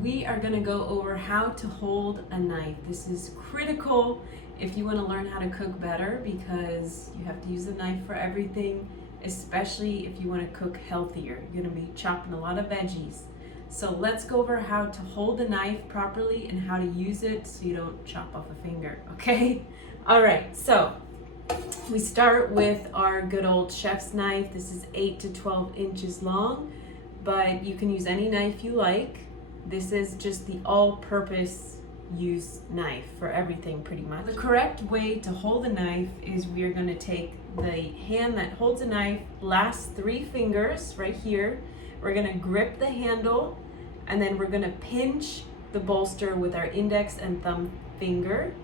we are going to go over how to hold a knife. This is critical if you want to learn how to cook better, because you have to use a knife for everything, especially if you want to cook healthier. You're going to be chopping a lot of veggies. So let's go over how to hold the knife properly and how to use it so you don't chop off a finger, okay? All right, so we start with our good old chef's knife. This is 8 to 12 inches long, but you can use any knife you like. This is just the all-purpose use knife for everything pretty much. The correct way to hold a knife is we are going to take the hand that holds a knife, last 3 fingers right here. We're going to grip the handle, and then we're going to pinch the bolster with our index and thumb finger.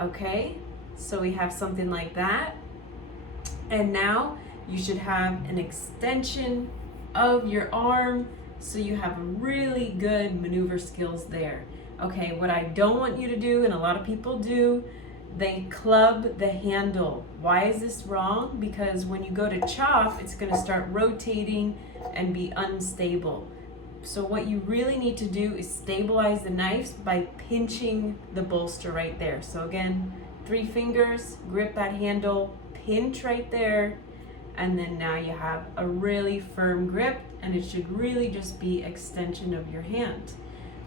Okay, so we have something like that. And now you should have an extension of your arm, so you have really good maneuver skills there. Okay, what I don't want you to do, and a lot of people do, they club the handle. Why is this wrong? Because when you go to chop, it's going to start rotating and be unstable. So what you really need to do is stabilize the knives by pinching the bolster right there. So again, 3 fingers, grip that handle, pinch right there, and then now you have a really firm grip, and it should really just be extension of your hand.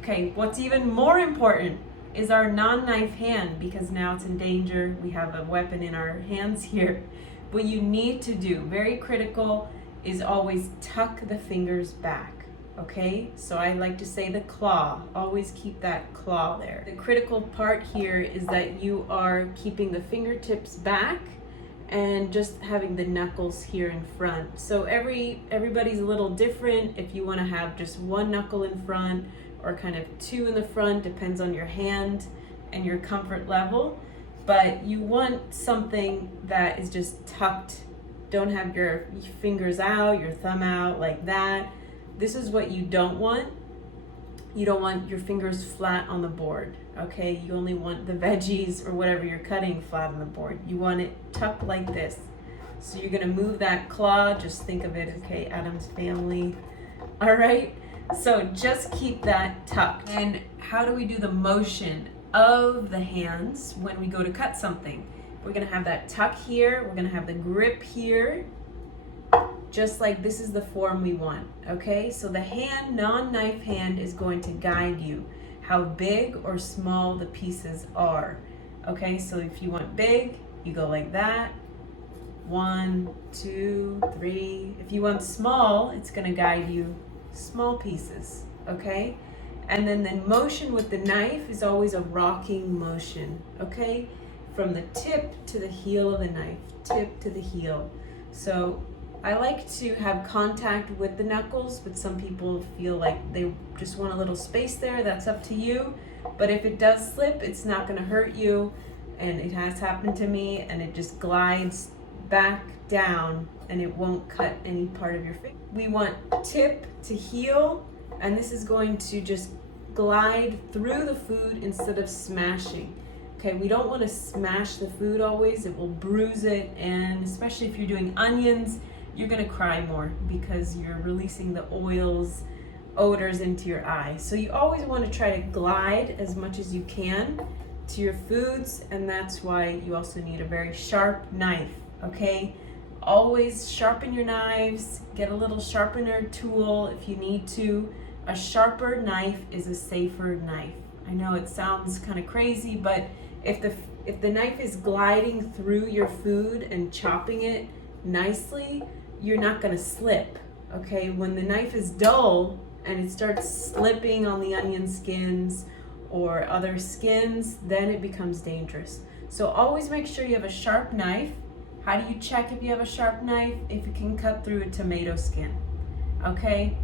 Okay, what's even more important is our non-knife hand, because now it's in danger. We have a weapon in our hands here. What you need to do, very critical, is always tuck the fingers back. Okay, so I like to say the claw. Always keep that claw there. The critical part here is that you are keeping the fingertips back and just having the knuckles here in front. So everybody's a little different. If you want to have just 1 knuckle in front or kind of 2 in the front, depends on your hand and your comfort level. But you want something that is just tucked. Don't have your fingers out, your thumb out like that. This is what you don't want. You don't want your fingers flat on the board, okay? You only want the veggies or whatever you're cutting flat on the board. You want it tucked like this. So you're gonna move that claw, just think of it, okay, Addams Family. All right, so just keep that tucked. And how do we do the motion of the hands when we go to cut something? We're gonna have that tuck here, we're gonna have the grip here, just like this is the form we want, okay? So the hand, non-knife hand, is going to guide you how big or small the pieces are, okay? So if you want big, you go like that, 1, 2, 3. If you want small, it's gonna guide you small pieces, okay? And then the motion with the knife is always a rocking motion, okay? From the tip to the heel of the knife, tip to the heel. So I like to have contact with the knuckles, but some people feel like they just want a little space there. That's up to you. But if it does slip, it's not going to hurt you. And it has happened to me, and it just glides back down and it won't cut any part of your finger. We want tip to heel, and this is going to just glide through the food instead of smashing. Okay, we don't want to smash the food always. It will bruise it, and especially if you're doing onions, you're gonna cry more because you're releasing the oils, odors into your eye. So you always want to try to glide as much as you can to your foods, and that's why you also need a very sharp knife, okay? Always sharpen your knives, get a little sharpener tool if you need to. A sharper knife is a safer knife. I know it sounds kind of crazy, but if the knife is gliding through your food and chopping it nicely, you're not going to slip, okay? When the knife is dull and it starts slipping on the onion skins or other skins, then it becomes dangerous. So always make sure you have a sharp knife. How do you check if you have a sharp knife? If you can cut through a tomato skin, okay?